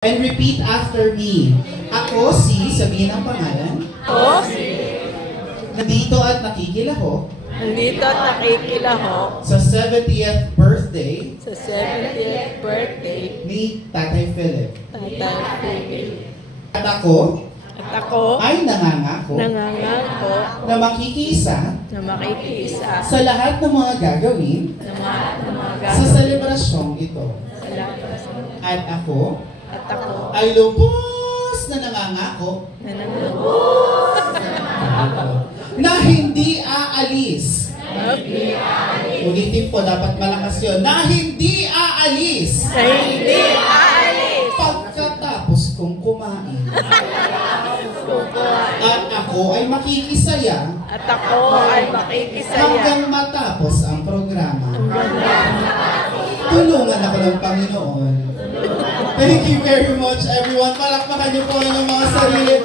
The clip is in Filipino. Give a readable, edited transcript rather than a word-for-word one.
And repeat after me. Ako si, sabihin ang pangalan. Ako si. Nandito at nakikilahok. Nandito at nakikilahok. Sa 70th birthday. Sa 70th birthday. Ni Tatay Philip. Tatay Philip. At ako. At ako. Ay nangangako. Nangangako. Na makikiisa. Na makikiisa. Sa lahat ng mga gagawin. Sa selebrasyong ito. At ako. At ako. Ay lubos na nangangako. Na nangangako. Na hindi aalis. Hindi aalis. Ulitin po, dapat malakas yun. Na hindi aalis. Na hindi aalis. Pagkatapos kong kumain. At ako ay makikisaya. At ako ay makikisaya. Hanggang matapos ang programa. Tulungan ako ng Panginoon. Thank you very much, everyone. Palakpakan niyo po ang mga sarili.